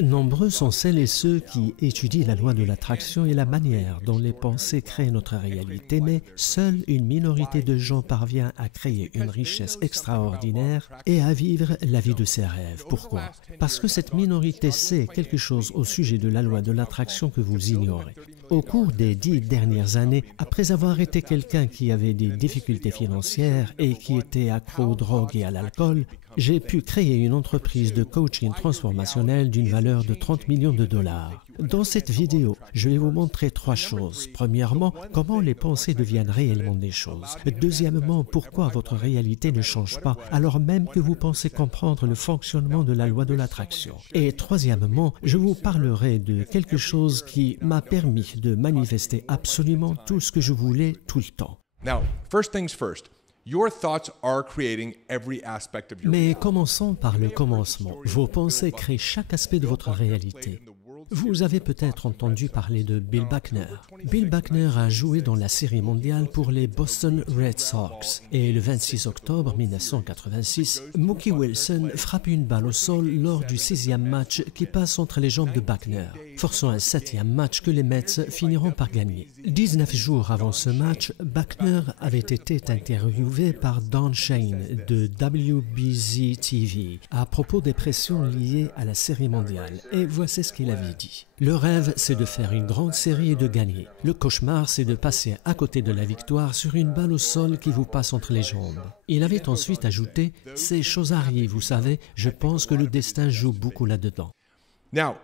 Nombreux sont celles et ceux qui étudient la loi de l'attraction et la manière dont les pensées créent notre réalité, mais seule une minorité de gens parvient à créer une richesse extraordinaire et à vivre la vie de ses rêves. Pourquoi? Parce que cette minorité sait quelque chose au sujet de la loi de l'attraction que vous ignorez. Au cours des 10 dernières années, après avoir été quelqu'un qui avait des difficultés financières et qui était accro aux drogues et à l'alcool, j'ai pu créer une entreprise de coaching transformationnel d'une valeur de 30 millions de dollars. Dans cette vidéo, je vais vous montrer 3 choses. Premièrement, comment les pensées deviennent réellement des choses. Deuxièmement, pourquoi votre réalité ne change pas alors même que vous pensez comprendre le fonctionnement de la loi de l'attraction. Et troisièmement, je vous parlerai de quelque chose qui m'a permis de manifester absolument tout ce que je voulais tout le temps. Now, first things first. Your thoughts are creating every aspect of your Mais reality. commençons par le commencement. Vos pensées créent chaque aspect de votre réalité. Vous avez peut-être entendu parler de Bill Buckner. Bill Buckner a joué dans la Série mondiale pour les Boston Red Sox. Et le 26 octobre 1986, Mookie Wilson frappe une balle au sol lors du 6e match qui passe entre les jambes de Buckner, forçant un 7e match que les Mets finiront par gagner. 19 jours avant ce match, Buckner avait été interviewé par Don Shane de WBZ-TV à propos des pressions liées à la Série mondiale. Et voici ce qu'il avait dit. Le rêve, c'est de faire une grande série et de gagner. Le cauchemar, c'est de passer à côté de la victoire sur une balle au sol qui vous passe entre les jambes. Il avait ensuite ajouté « Ces choses arrivent, vous savez, je pense que le destin joue beaucoup là-dedans. » Now,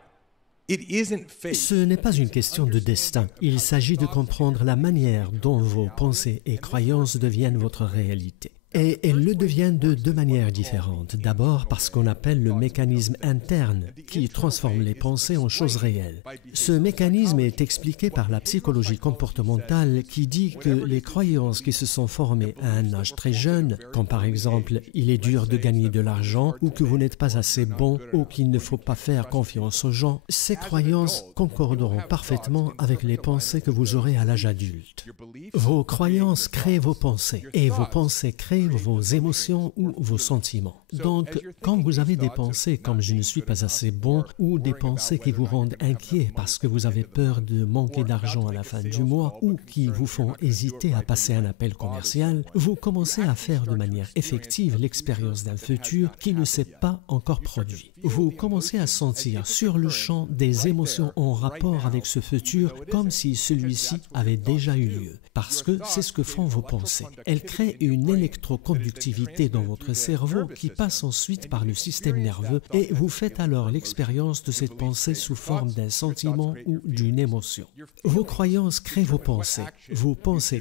it isn't fate. Ce n'est pas une question de destin. Il s'agit de comprendre la manière dont vos pensées et croyances deviennent votre réalité. Et elles le deviennent de 2 manières différentes. D'abord parce qu'on appelle le mécanisme interne qui transforme les pensées en choses réelles. Ce mécanisme est expliqué par la psychologie comportementale qui dit que les croyances qui se sont formées à un âge très jeune, comme par exemple « il est dur de gagner de l'argent » ou que vous n'êtes pas assez bon ou qu'il ne faut pas faire confiance aux gens, ces croyances concorderont parfaitement avec les pensées que vous aurez à l'âge adulte. Vos croyances créent vos pensées et vos pensées créent vos émotions ou vos sentiments. Donc, quand vous avez des pensées comme « je ne suis pas assez bon » ou des pensées qui vous rendent inquiet parce que vous avez peur de manquer d'argent à la fin du mois ou qui vous font hésiter à passer un appel commercial, vous commencez à faire de manière effective l'expérience d'un futur qui ne s'est pas encore produit. Vous commencez à sentir sur le champ des émotions en rapport avec ce futur comme si celui-ci avait déjà eu lieu. Parce que c'est ce que font vos pensées. Elles créent une électroconductivité dans votre cerveau qui passe ensuite par le système nerveux et vous faites alors l'expérience de cette pensée sous forme d'un sentiment ou d'une émotion. Vos croyances créent vos pensées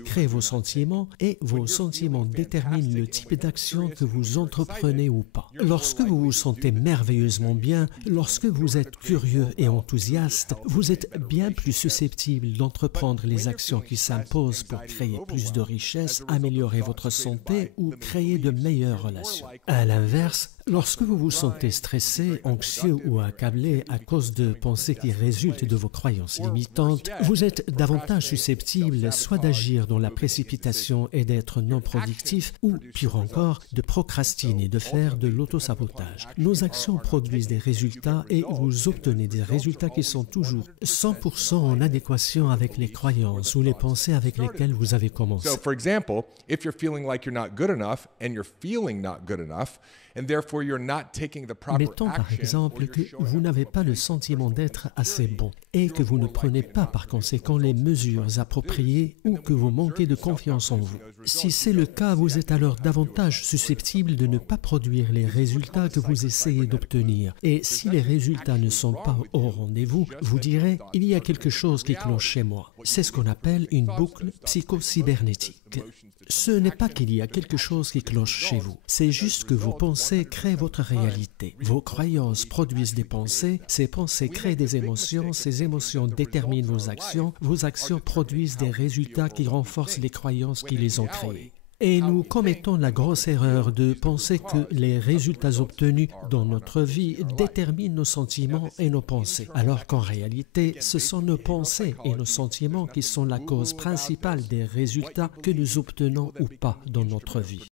créent vos sentiments et vos sentiments déterminent le type d'action que vous entreprenez ou pas. Lorsque vous vous sentez merveilleusement bien, lorsque vous êtes curieux et enthousiaste, vous êtes bien plus susceptible d'entreprendre les actions qui s'imposent pour créer plus de richesses, améliorer votre santé ou créer de meilleures relations. À l'inverse, lorsque vous vous sentez stressé, anxieux ou accablé à cause de pensées qui résultent de vos croyances limitantes, vous êtes davantage susceptible soit d'agir dans la précipitation et d'être non productif ou, pire encore, de procrastiner, de faire de l'autosabotage. Nos actions produisent des résultats et vous obtenez des résultats qui sont toujours 100% en adéquation avec les croyances ou les pensées avec lesquelles vous avez commencé. So, for example, if you're feeling like you're not good enough and you're feeling not good enough, and therefore you're not taking the proper Mettons par action, exemple que vous n'avez pas le sentiment d'être assez bon et que vous ne prenez pas par conséquent les mesures appropriées ou que vous manquez de confiance en vous. Si c'est le cas, vous êtes alors davantage susceptible de ne pas produire les résultats que vous essayez d'obtenir. Et si les résultats ne sont pas au rendez-vous, vous direz « il y a quelque chose qui cloche chez moi ». C'est ce qu'on appelle une boucle psychocybernétique. Ce n'est pas qu'il y a quelque chose qui cloche chez vous, c'est juste que vos pensées créent votre réalité. Vos croyances produisent des pensées, ces pensées créent des émotions, ces émotions déterminent vos actions produisent des résultats qui renforcent les croyances qui les ont créées. Et nous commettons la grosse erreur de penser que les résultats obtenus dans notre vie déterminent nos sentiments et nos pensées, alors qu'en réalité, ce sont nos pensées et nos sentiments qui sont la cause principale des résultats que nous obtenons ou pas dans notre vie.